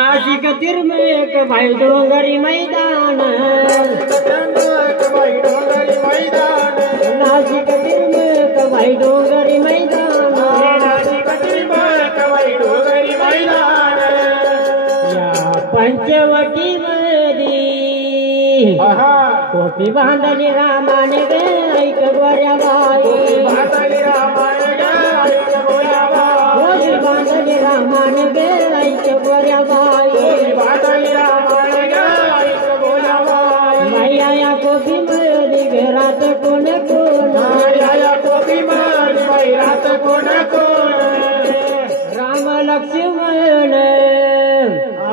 नाशिक तिरमेक भाई डोंगरी मैदान नाशिक तिरमेक भाई डोंगरी मैदान या पंचवटी मध्ये कोटी बांधली रामाने गे ऐक गोऱ्या बाई कोटी बांधली रामाने गे ऐक गोऱ्या बाई मैया या कोपी मध्ये घरात कोण कोण राम लक्ष्मण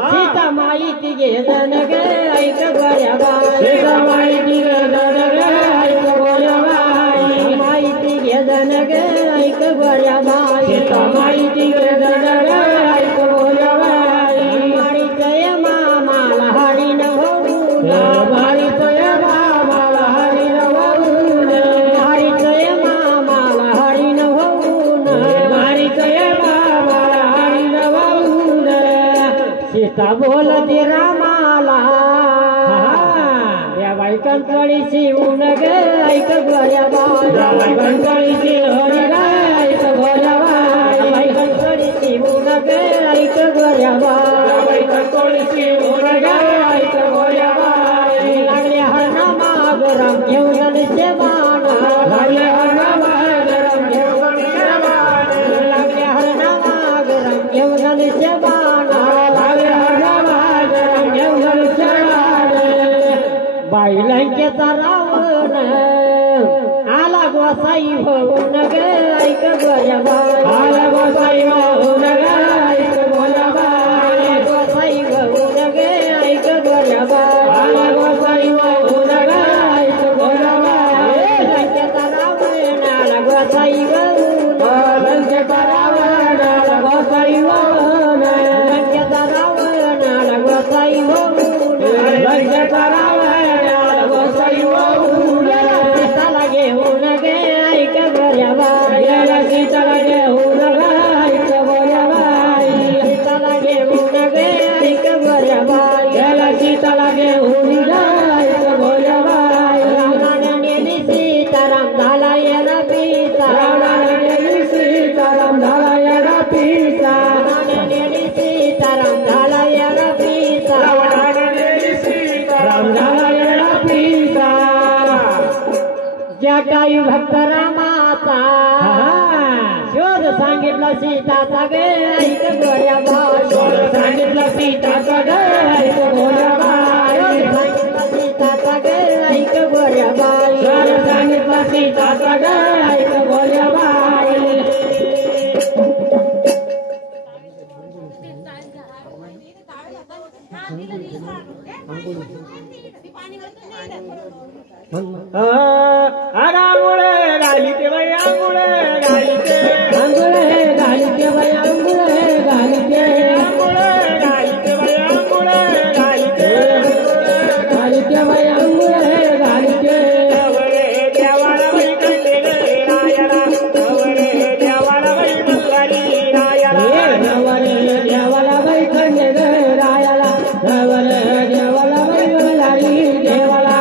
सीता माहिती घेजन गे ऐक गोऱ्या बाई माहिती घेजन गे ऐक गोऱ्या बाई माहिती घेजन गे ऐक गोऱ्या बाई माहिती घेजन गे ऐक गोऱ्या बाई मारीचय मामाला हरी न भाऊन मारीचय मामाला हरी न भाऊन मारीचय मामाला हरी न भाऊन मारीचय मामाला हरी न भाऊन सीता बोलती रामाला या बायकांकडे शिवून गे ऐक गोऱ्या बाई बायकांकडे शिवून गे ऐक गोऱ्या बाई बायकांकडे शिवून गे ऐक गोऱ्या बाई बायकांकडे शिवून गे ऐक गोऱ्या बाई लागले हरणा मागरम घेऊन बाण लागले हरणा मागरम घेऊन बाण लागले हरणा मागरम घेऊन बाण लागले हरणा मागरम घेऊन बाण बाईलंकेचा रावण आला गोसाई होऊन गे ऐक गोऱ्या बाई आला गोसाई होऊन गे ऐक गोऱ्या बाई गोसाई होऊन गे ऐक गोऱ्या बाई आला गोसाई होऊन गे ऐक गोऱ्या बाई लंकेचा रावण आला गोसाई होऊन लंकेचा रावण आला गोसाई होऊन लंकेचा रावण आला गोसाई होऊन लंकेचा सीताला घेऊन गे ऐक गोऱ्या बाई सीताला घेऊन गे ऐक गोऱ्या बाई सीताला घेऊन गे ऐक गोऱ्या बाई सीताला घेऊन गे ऐक गोऱ्या बाई रावणाने नेली सीताराम झाला येणा पिता रावणाने नेली सीताराम झाला येणा पिता रावणाने नेली सीताराम झाला येणा पिता रावणाने नेली सीताराम झाला येणा पिता जटायू भक्त रामाचा शोध सांगितला सीताचा गे ऐक गोऱ्या बाई शोध सांगितला सीताचा गे ऐक गोऱ्या बाई सांगितला सीताचा गे ऐक गोऱ्या बाई शोध सांगितला सीताचा गे ऐक गोऱ्या बाई आंघोळे घालीते बाई आंघोळे घालीते आंघोळे घालीते बाई आंघोळे घालीते आंघोळे घालीते बाई आंघोळे घालीते घालीते बाई आंघोळे घालीते नवरे देवाला बाई कंडे रायाला नवरे देवाला बाई मल्हारी रायाला नवरे देवाला बाई कंडे रायाला नवरे देवाला बाई मल्हारी देवाला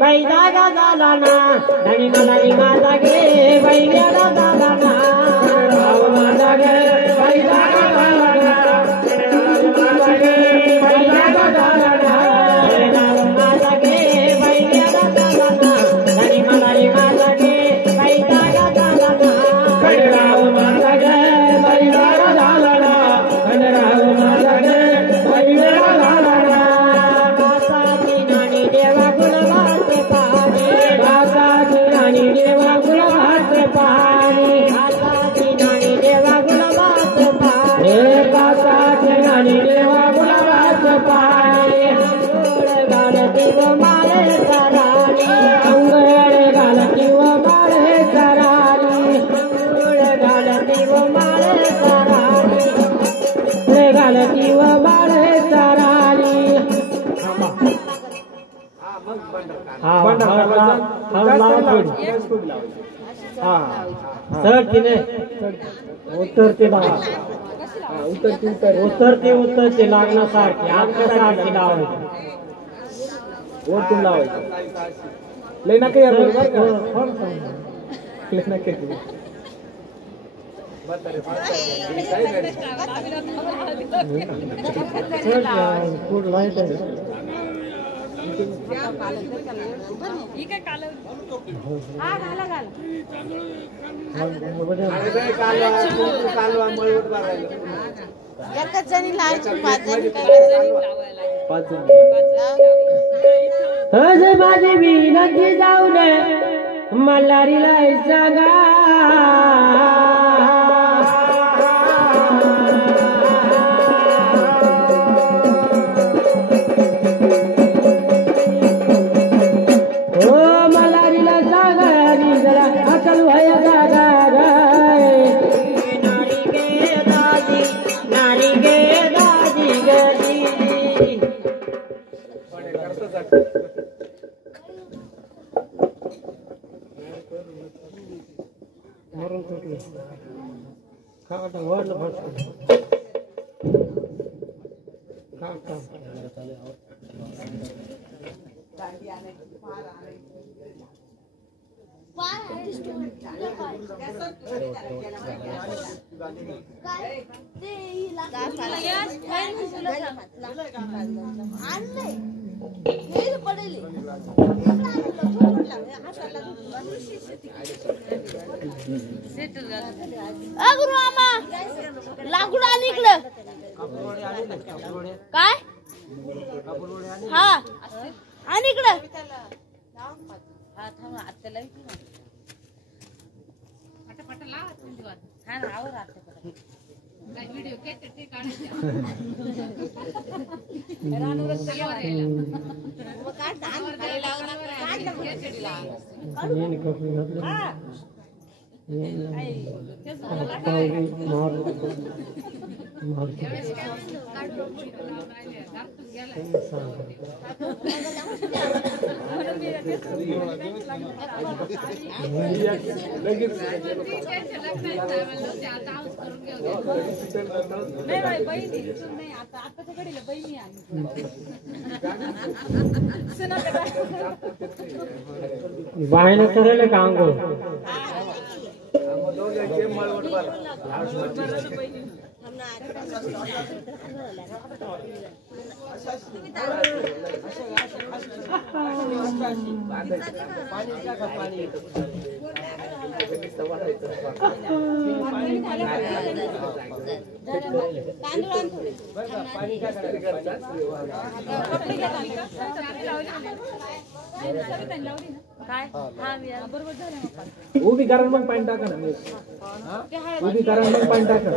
बाई जागा झाला ना धनी मलारी माझा गे बाई गेला झाला ना राव माझा गे बाई जागा झाला ना माझा गे बाई जागा झाला ना राव माझा गे बाई गेला झाला ना धनी मलारी माझा गे बाई जागा झाला ना राव माझा गे बाई जागा झाला ना राव माझा गे बाई गेला झाला ना कासाची नाणी देवा गुणवान राणी देवा गुलाबात पाणी हाताची नाणी देवा गुलाबात पाणी उतरते लागण्यासारखी आमच्यासारखी लावायची वरतून लावायचं लय ना काही माझी विनंती जाऊ दे मल्हारीला जागा लाकूड आली इकडं काय हा आणि इकडं बाहेर करेल का अंघोळ उभी कारण मग पाणी टाका ना उभी कारण मग पाणी टाका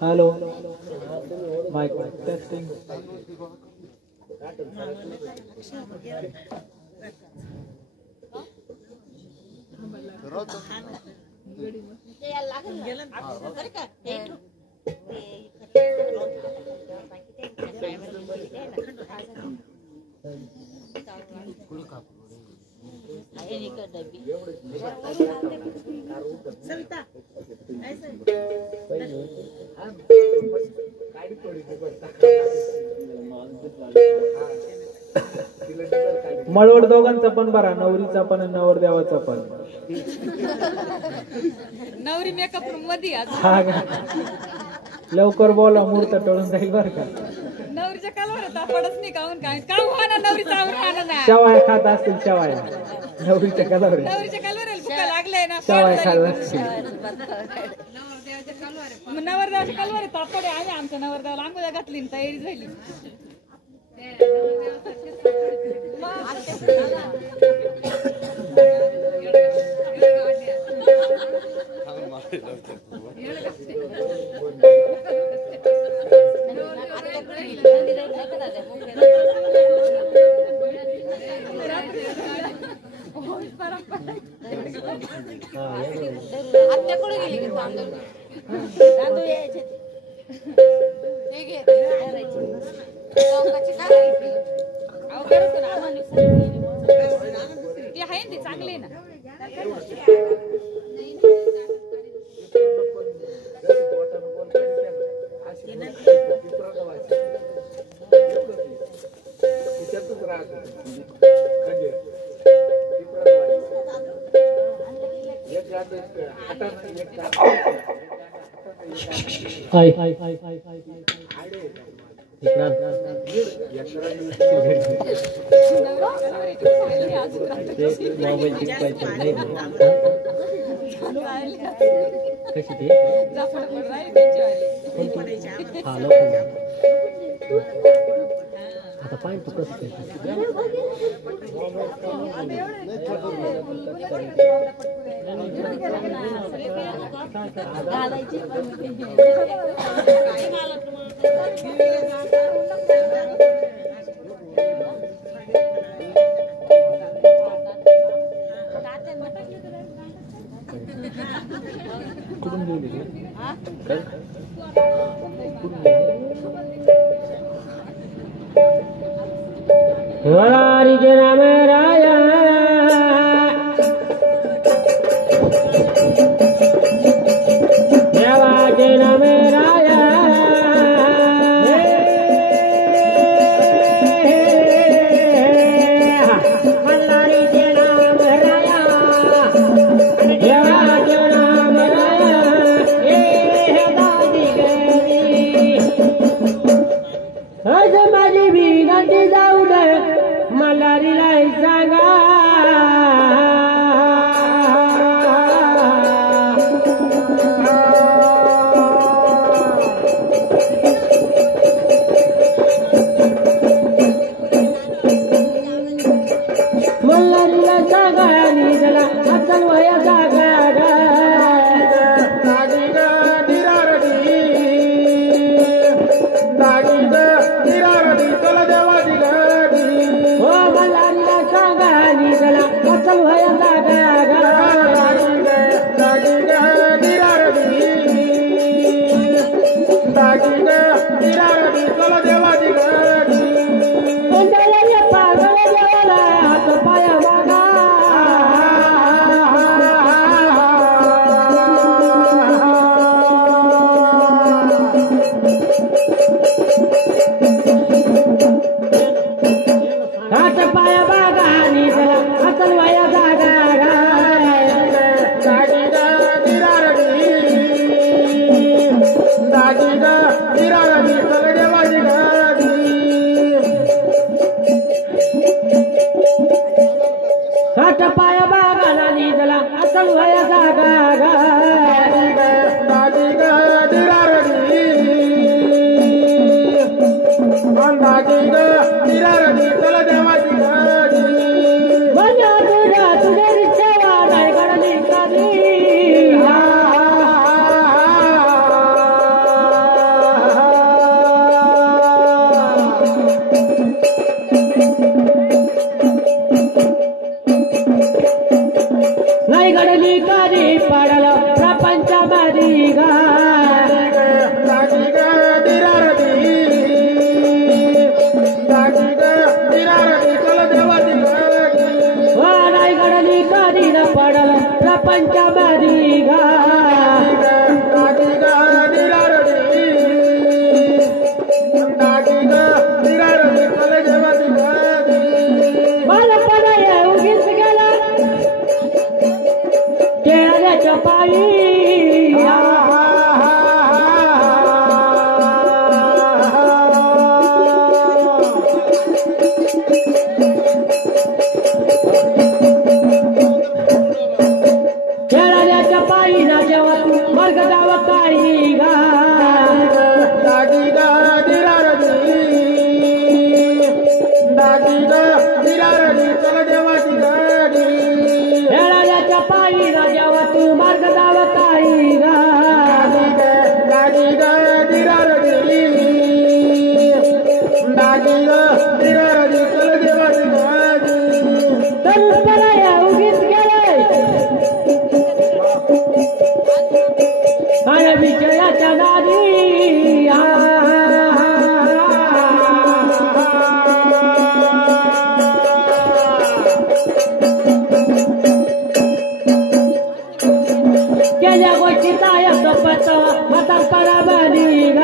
हॅलो माइक टेस्टिंग मळवड दोघांचा पण बरा नवरीचा पण नवरदेवाचा पण नवरी मेकअप रूम मध्ये लवकर बोला मुहूर्त टळून जाईल बर का नवरीच्या कालवर तापडच नाही काऊन काय काम होणार नवरीचा आवड ना शेवाया खात असतील शेवाया नवरीच्या कालवर भुका लागले ना शेवाया खात असतील नवरदेवाच्या कालवर तापड आहे आमच्या नवरदेवाला आंघोळ्या घातली तयारी झाली आत्याकडे गेली की तांदूळ यायचे ते घे चौकाची काय ती आहे ती चांगली ना आता पाय तू कसं हरि के राम राया देवा के राम राया मल्हारी के राम राया देवा के राम राया दादी गरी आज माझी विनंती जाऊ दे मल्हारीला सांगा मल्हारीला सांगा निजला असल वया जागा मार्ग दावता काही गा दादी ग दिरारदी दादी ग दिरारदी चल देवाची गादी तर पराया उगीच गेले माझ्या विजयाच्या दादी केल्या गोष्टीचा येतो पतो मता पराबरी ग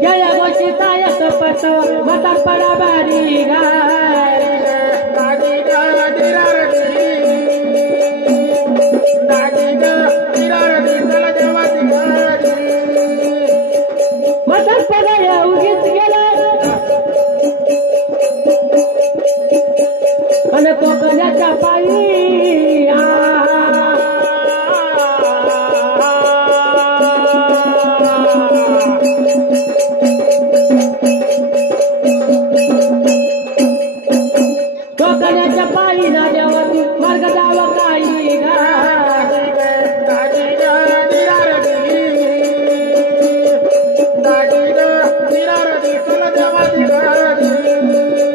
गेल्या गोष्टीचा येतो पतो मता पराबरी ग मतात पराया उगीच गेला आणि कोकणाच्या पायी कोकणाच्या पायी ना देवाची मार्ग जावा काही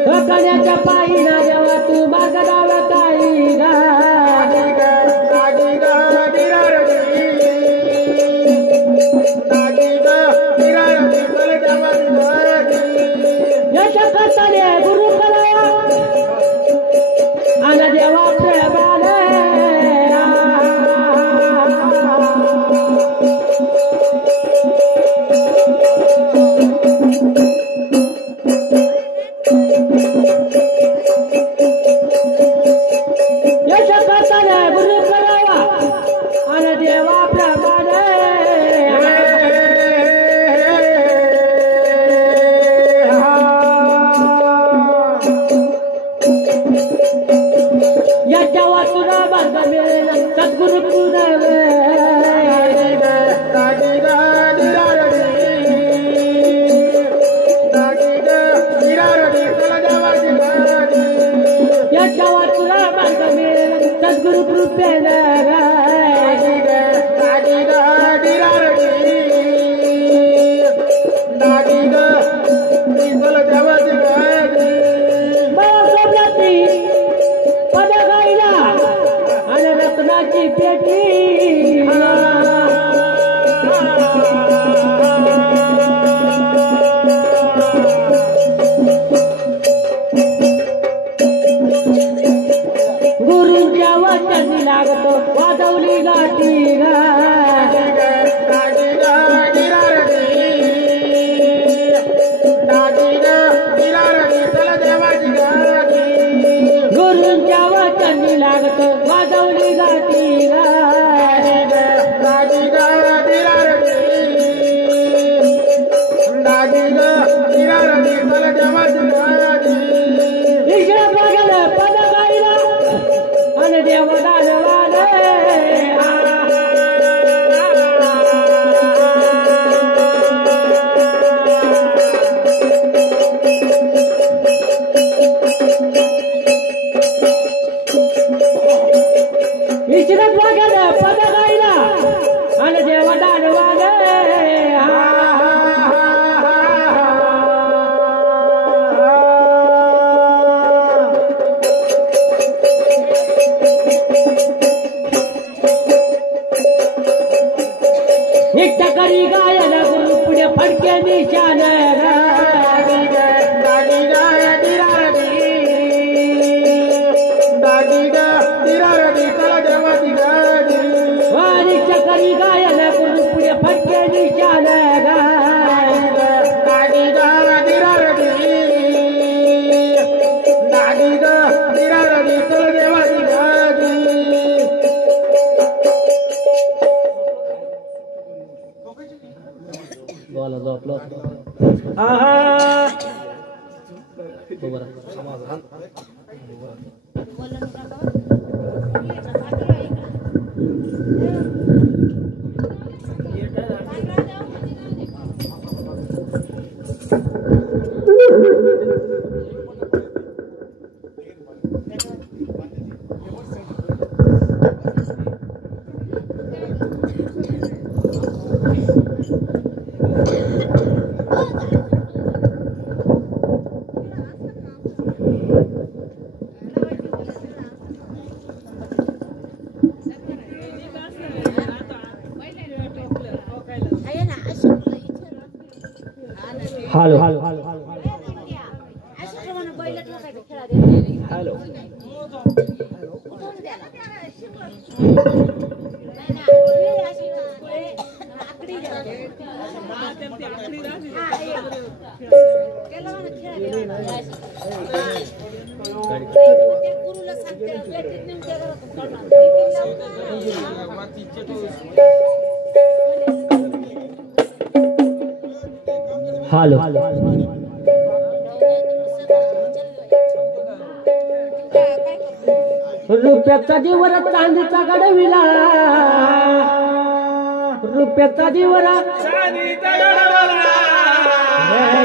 कोकणाच्या पायी ना देवा तू मार्ग जावा काही यश करताने गुरु कला आणि देवा प्रेमाने यश करताने गुरु करावा आणि देवा प्रमाणे याच्या वाचुना बांधा मिळेल सद्गुरु तुझा याच्या वाचुना बांधा मिळेल सद्गुरु कृपेने पद गायला आणि रत्नाची पेटी गुरुच्या वचनी लागतो वाजवली गाठी गुरुच्या वचनी लागतो वाजवली गाठी इकडे बघायला पद गायला आणि देवदानवाने इकडे बघायला पद गायला आणि देवदानवाने एकटा करी गायला गुरु पुढे फडके निशान वारीच्या करी गायला गुरु पुढे फडके निशान बोला जो आपलं Woo! हॅलो हॅलो हॅलो रुपयाचा जीवरा चांदीचा गडविला रुपयाचा जीवरा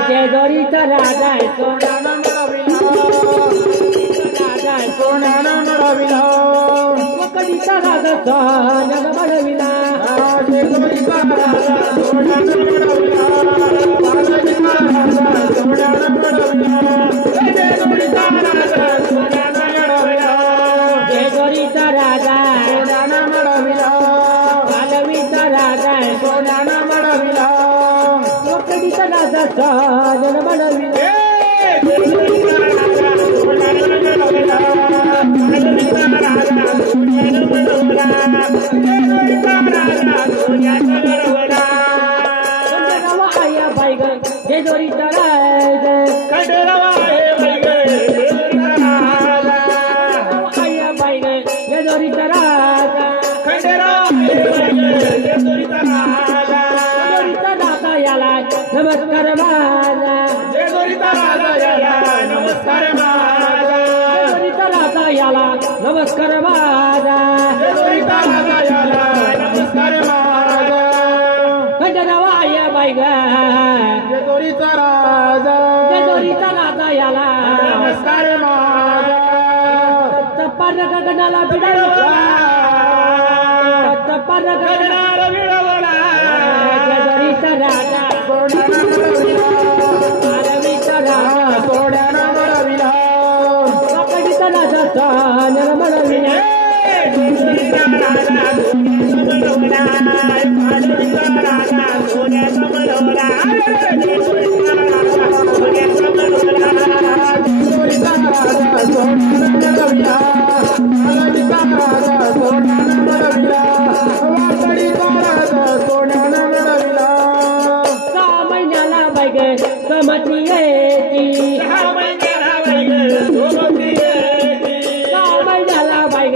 जेजुरीचा राजा आहे सोन्यानं मडविला कधीचा राजा सोन्यानं मडविला जेजुरीचा राजा सोन्यानं मडविला पालवीचा राजा सोन्यानं मडविला कधीचा राजा सोन्यानं मडविला जेजुरीचा राजा जेजुरीचा राजा राजा याला नमस्कार माझा जेजुरीचा राजा याला नमस्कार माझा जेजुरीचा राजा याला नमस्कार माझा जेजुरीचा राजा याला नमस्कार माझा खंडरावा आया बाई ग जेजुरीचा राजा याला नमस्कार माझा चप्पार गगनाला बिडवला चप्पार गगनाला बिडवला जेजुरीचा राजा पालवीचा राजा सोन्यानं मडविला कधीचा राजा सोन्यानं मडविला जेजुरीचा राजा पालवीचा राजा सोन्यानं मडविला जेजुरीचा राजा सोन्यानं मडविला जेजुरीचा राजा सोन्यानं मडविला पालवीचा राजा सोन्यानं मडविला वाकडीचा राजा सोन्यानं मडविला 6 महिन्याला बाई ग गमती येती 6 महिन्याला बाई ग गमती येती 6 महिन्याला बाई ग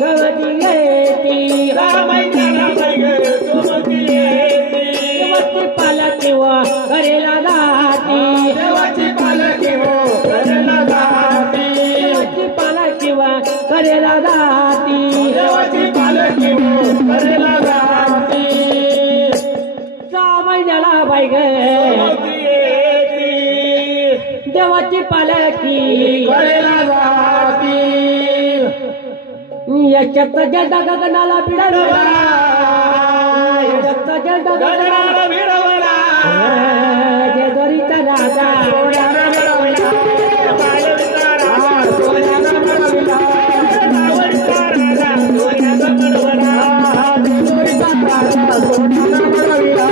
गमती येती 6 महिन्याला बाई ग गमती येती देवाची पालखी व करेला जाती देवाची पालखी व करेला जाती देवाची पालखी व करेला जाती देवाची पालखी व करेला जाती 6 महिन्याला बाई ग देवाची पालखी करेला जाती याच्यात जलदा गगनाला भिडवला याच्यात जलदा गगनाला भिडवला जेजुरीचा राजा सोन्यानं मडविला पालवीचा राजा सोन्यानं मडविला जेजुरीचा राजा सोन्यानं मडविला जेजुरीचा राजा सोन्यानं मडविला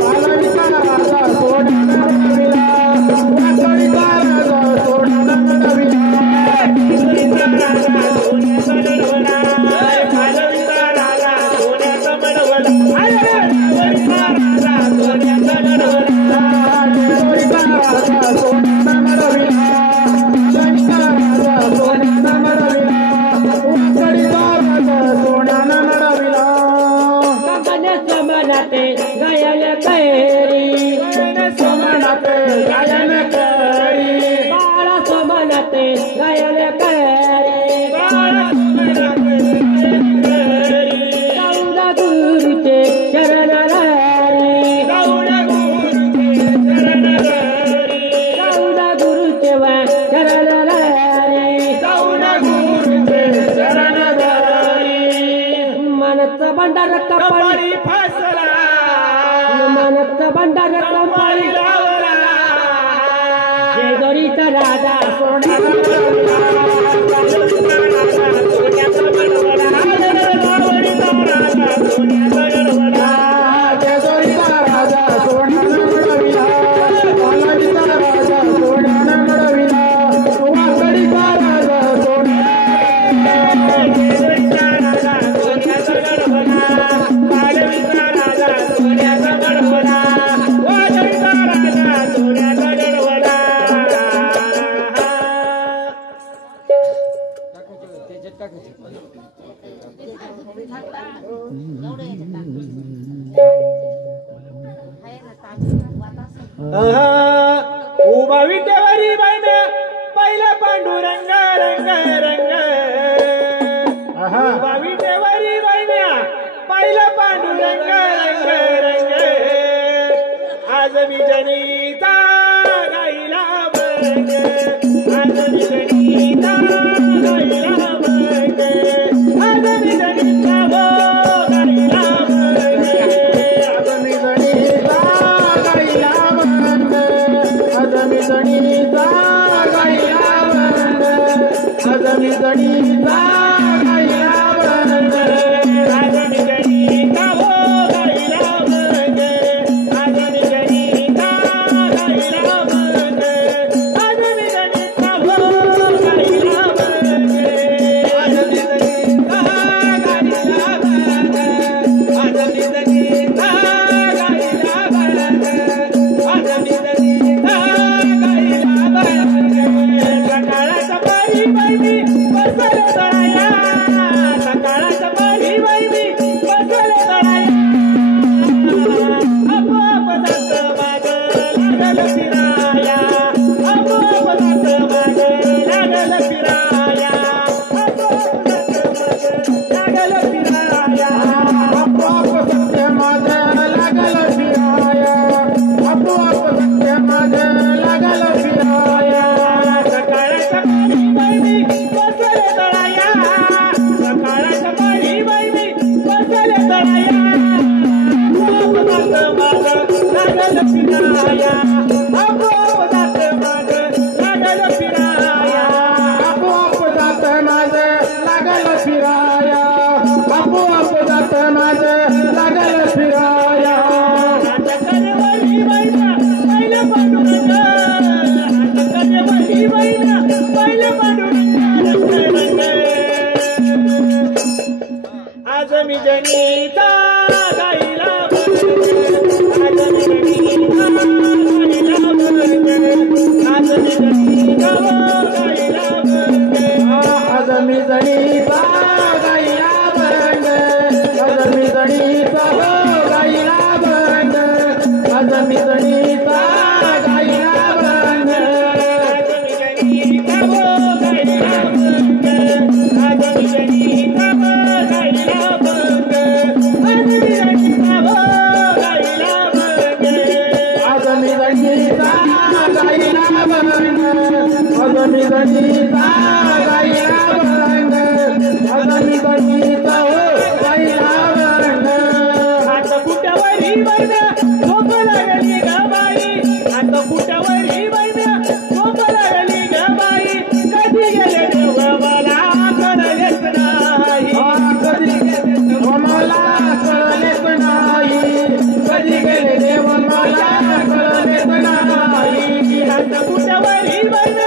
पालवीचा राजा सोन्यानं मडविला वाकडीचा राजा सोन्यानं मडविला जेजुरीचा राजा सोन्यानं मडविला पालवीचा राजा सोन्यानं मडविला जेजुरीचा राजा पाळी लावला जेजुरीचा राजा सोन्याचा उभा विटेवरी बैन पहिला पांडुरंग रंग रंग उभा विटेवरी बैन पहिला पांडुरंग रंग रंग आज मी जनिता गाईला बंग आज मी जनिता गाईला बंग आज मी जनिता हो गाईला बंग आज मी जनिता गाईला बंग आज मी जनिता गाईला बंग आज मी जनिता गाईला बंग आज मी जनिता हो गाईला बंग आज मी जनिता गाईला बंग आज मी जनिता हो गाईला बंग आज मी जनिता गाईला बंग आज मी जनिता गाईला बंग आज मी जनिता गाईला बंग सकाळच्या पारी बाई बसले तळाया सकाळच्या पारी बाई बसले तळाया आपोआप जात माग लागल फिराया आपोआप जात माग लागल फिराया आपोआप जात माग लागल फिराया आपोआप सत्य माग लागल फिराया आपोआप सत्य माग लागल फिराया सकाळच्या पारी बाई बसले तळाया सकाळच्या पारी बाई बसले तळाया आपोआप जात माग लागल फिराया आपोआप जात माग लागल फिराया आपोआप जात माग लागल फिराया आपोआप जात माग लागल फिराया हातकरवली बाईना पहिलं पांडुरंग हातकरवली बाईना पहिलं पांडुरंग रंग रंग आज मी जनिता गाईला बंग आज मी जनिता गाईला बंग आज मी जनिता गाईला बंग आज मी जनिता गाईला बंग आज मी जनिता गाईला बंग आज मी जनिता गाईला बंग आज मी जनिता गाईला बंग आज मी जनिता गाईला बंग आज मी जनिता गाईला बंग आज मी जनिता गाईला बंग आज मी जनिता गाईला बंग आज मी जनिता गाईला बंग हात कुठवरी बैन झोप लागली ग बाई हात कुठवरी बैन झोप लागली ग बाई कधी गेले देव मला कळलेच नाही कधी गेले देव मला कळलेच नाही कधी गेले देव मला कळलेच नाही हात कुठवरी बैन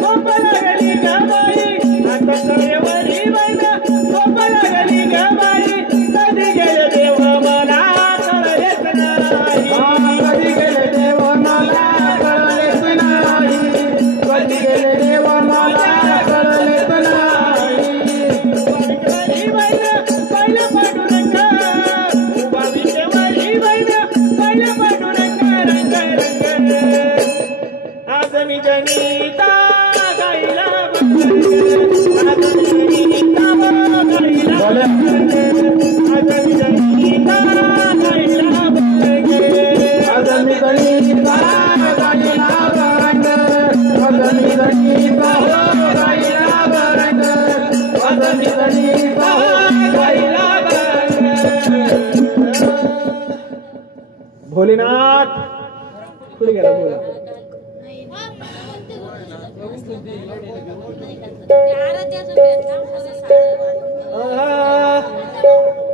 झोप लागली ग बाई हात कुठवरी बैन झोप लागली ग बाई कधी गेले देव मला कळलेच नाही कधी गेले देव मला कळलेच नाही कधी गेले देव मला कळलेच नाही विटेवरी बैन पहिलं पांडुरंग उभा विटेवरी बैन पहिलं पांडुरंग रंग रंग आज मी जनिता गाईला बंग आज मी जनिता गाईला बंग आज मी जनिता गाईला बंग आज मी जनिता गाईला बंग आज मी जनिता गाईला बंग आज मी जनिता गाईला बंग भोलेनाथ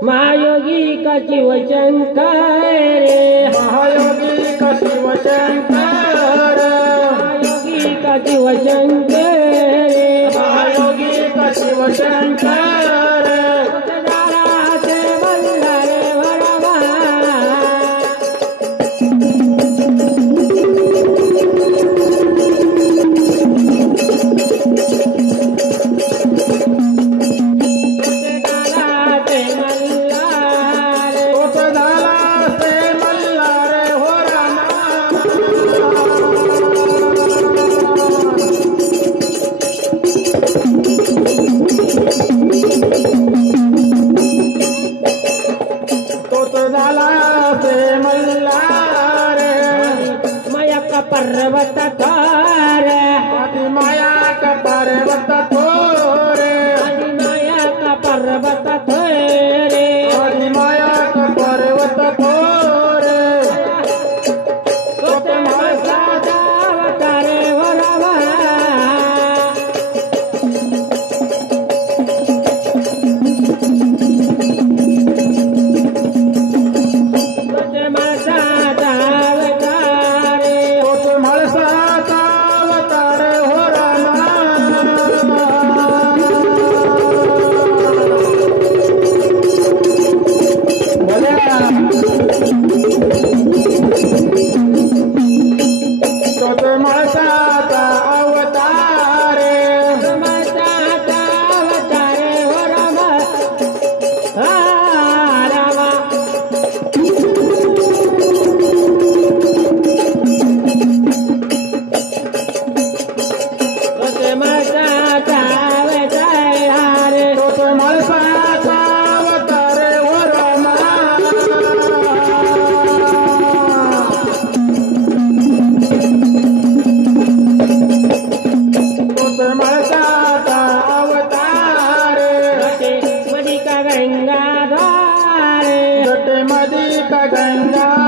महायोगी का शिवशंकर महायोगी का शिवशंकर महायोगी का शिवशंकर महायोगी का शिवशंकर दाराचे बंधारे वरवा पर्वत थारे माया का पर्वत थोरे माया का पर्वत थोरे माया का पर्वत थोरे अवतारे वरवा गंगा